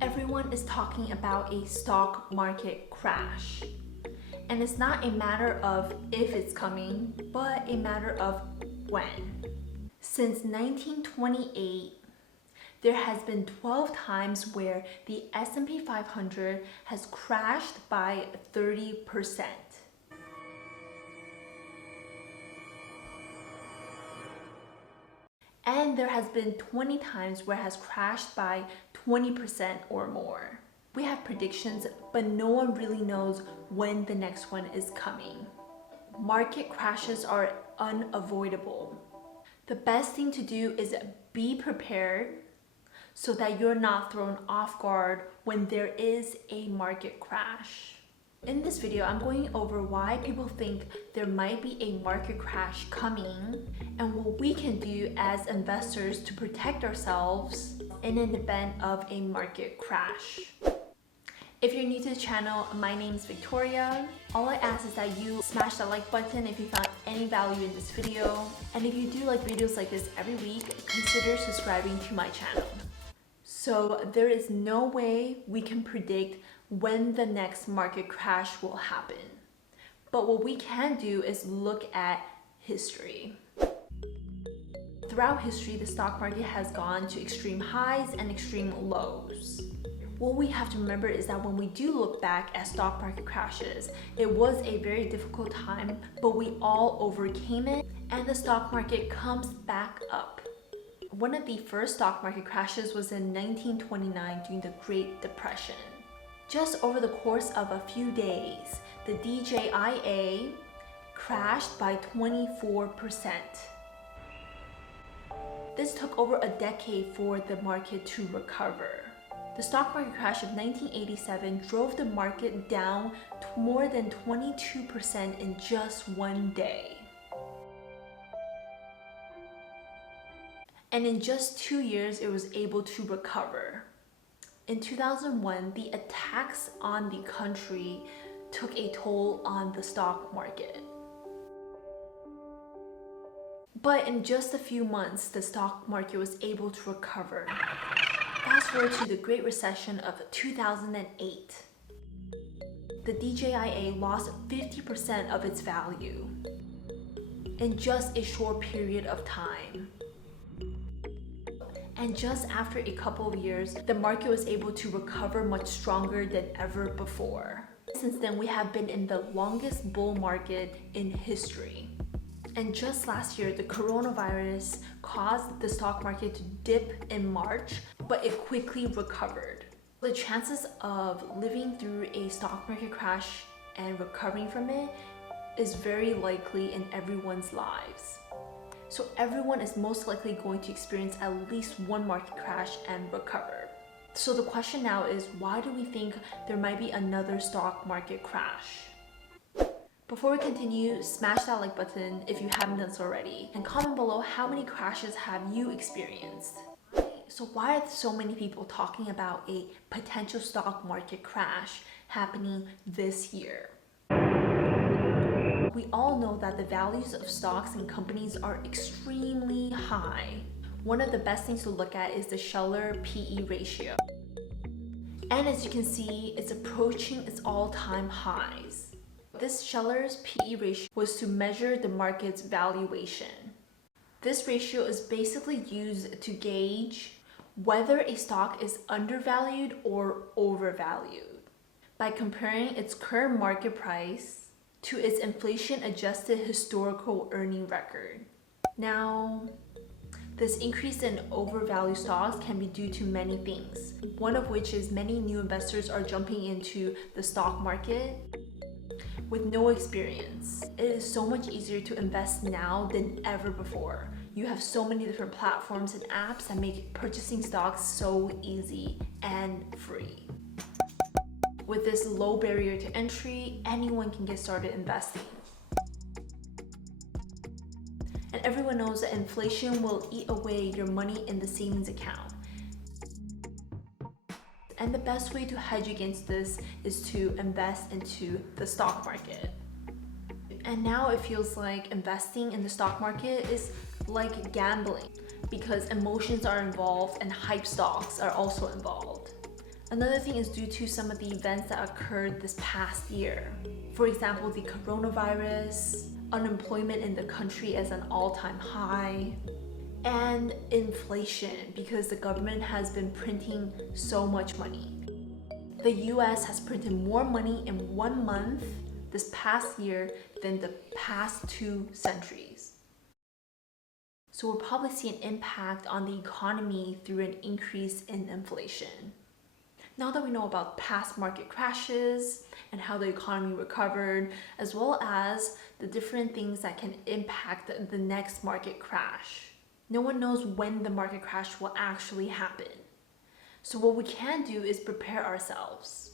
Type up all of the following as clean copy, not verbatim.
Everyone is talking about a stock market crash. And it's not a matter of if it's coming, but a matter of when. Since 1928, there has been 12 times where the S&P 500 has crashed by 30%. And there has been 20 times where it has crashed by 20% or more. We have predictions, but no one really knows when the next one is coming. Market crashes are unavoidable. The best thing to do is be prepared so that you're not thrown off guard when there is a market crash. In this video, I'm going over why people think there might be a market crash coming and what we can do as investors to protect ourselves in an event of a market crash. If you're new to the channel, my name is Victoria. All I ask is that you smash that like button if you found any value in this video. And if you do like videos like this every week, consider subscribing to my channel. So there is no way we can predict when the next market crash will happen. But what we can do is look at history. Throughout history, the stock market has gone to extreme highs and extreme lows. What we have to remember is that when we do look back at stock market crashes, it was a very difficult time, but we all overcame it and the stock market comes back up. One of the first stock market crashes was in 1929 during the Great Depression. Just over the course of a few days, the DJIA crashed by 24%. This took over a decade for the market to recover. The stock market crash of 1987 drove the market down to more than 22% in just one day. And in just 2 years, it was able to recover. In 2001, the attacks on the country took a toll on the stock market. But in just a few months, the stock market was able to recover. Fast forward to the Great Recession of 2008. The DJIA lost 50% of its value in just a short period of time. And just after a couple of years, the market was able to recover much stronger than ever before. Since then, we have been in the longest bull market in history. And just last year, the coronavirus caused the stock market to dip in March, but it quickly recovered. The chances of living through a stock market crash and recovering from it is very likely in everyone's lives. So everyone is most likely going to experience at least one market crash and recover. So the question now is, why do we think there might be another stock market crash? Before we continue, smash that like button if you haven't done so already, and comment below how many crashes have you experienced. So why are so many people talking about a potential stock market crash happening this year? We all know that the values of stocks and companies are extremely high. One of the best things to look at is the Shiller PE ratio. And as you can see, it's approaching its all-time highs. This Shiller's PE ratio was to measure the market's valuation. This ratio is basically used to gauge whether a stock is undervalued or overvalued by comparing its current market price to its inflation-adjusted historical earning record. Now, this increase in overvalued stocks can be due to many things, one of which is many new investors are jumping into the stock market with no experience. It is so much easier to invest now than ever before. You have so many different platforms and apps that make purchasing stocks so easy and free. With this low barrier to entry, anyone can get started investing. And everyone knows that inflation will eat away your money in the savings account. And the best way to hedge against this is to invest into the stock market. And now it feels like investing in the stock market is like gambling because emotions are involved and hype stocks are also involved. Another thing is due to some of the events that occurred this past year. For example, the coronavirus, unemployment in the country is an all-time high, and inflation because the government has been printing so much money. The US has printed more money in 1 month this past year than the past 2 centuries. So we'll probably see an impact on the economy through an increase in inflation. Now that we know about past market crashes and how the economy recovered, as well as the different things that can impact the next market crash, no one knows when the market crash will actually happen. So what we can do is prepare ourselves.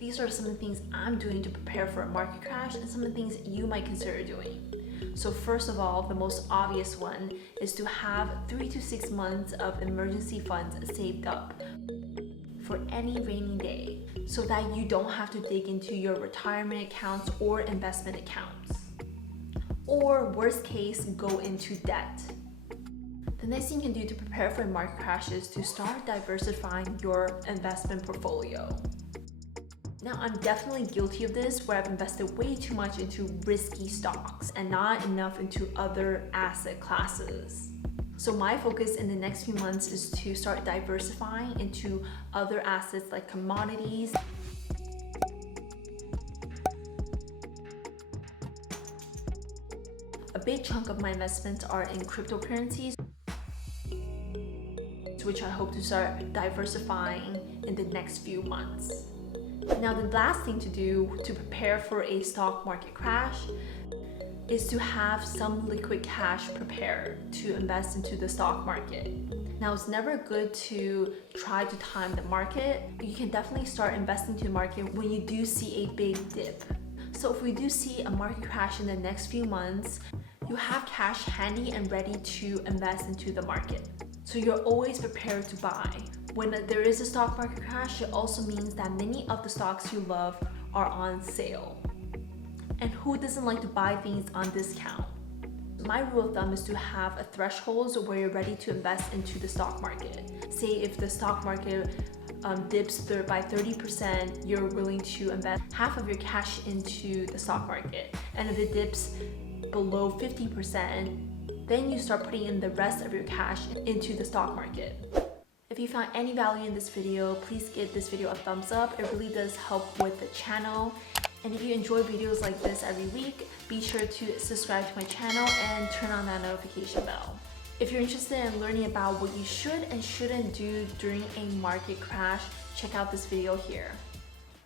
These are some of the things I'm doing to prepare for a market crash and some of the things you might consider doing. So first of all, the most obvious one is to have 3 to 6 months of emergency funds saved up for any rainy day so that you don't have to dig into your retirement accounts or investment accounts. Or worst case, go into debt. The next thing you can do to prepare for a market crash is to start diversifying your investment portfolio. Now, I'm definitely guilty of this where I've invested way too much into risky stocks and not enough into other asset classes. So my focus in the next few months is to start diversifying into other assets like commodities. A big chunk of my investments are in cryptocurrencies, which I hope to start diversifying in the next few months. Now, the last thing to do to prepare for a stock market crash is to have some liquid cash prepared to invest into the stock market. Now, it's never good to try to time the market. You can definitely start investing into the market when you do see a big dip. So if we do see a market crash in the next few months, you have cash handy and ready to invest into the market. So you're always prepared to buy. When there is a stock market crash, it also means that many of the stocks you love are on sale. And who doesn't like to buy things on discount? My rule of thumb is to have a threshold where you're ready to invest into the stock market. Say if the stock market dips by 30%, you're willing to invest half of your cash into the stock market. And if it dips below 50%, then you start putting in the rest of your cash into the stock market. If you found any value in this video, please give this video a thumbs up. It really does help with the channel. And if you enjoy videos like this every week, be sure to subscribe to my channel and turn on that notification bell. If you're interested in learning about what you should and shouldn't do during a market crash, check out this video here.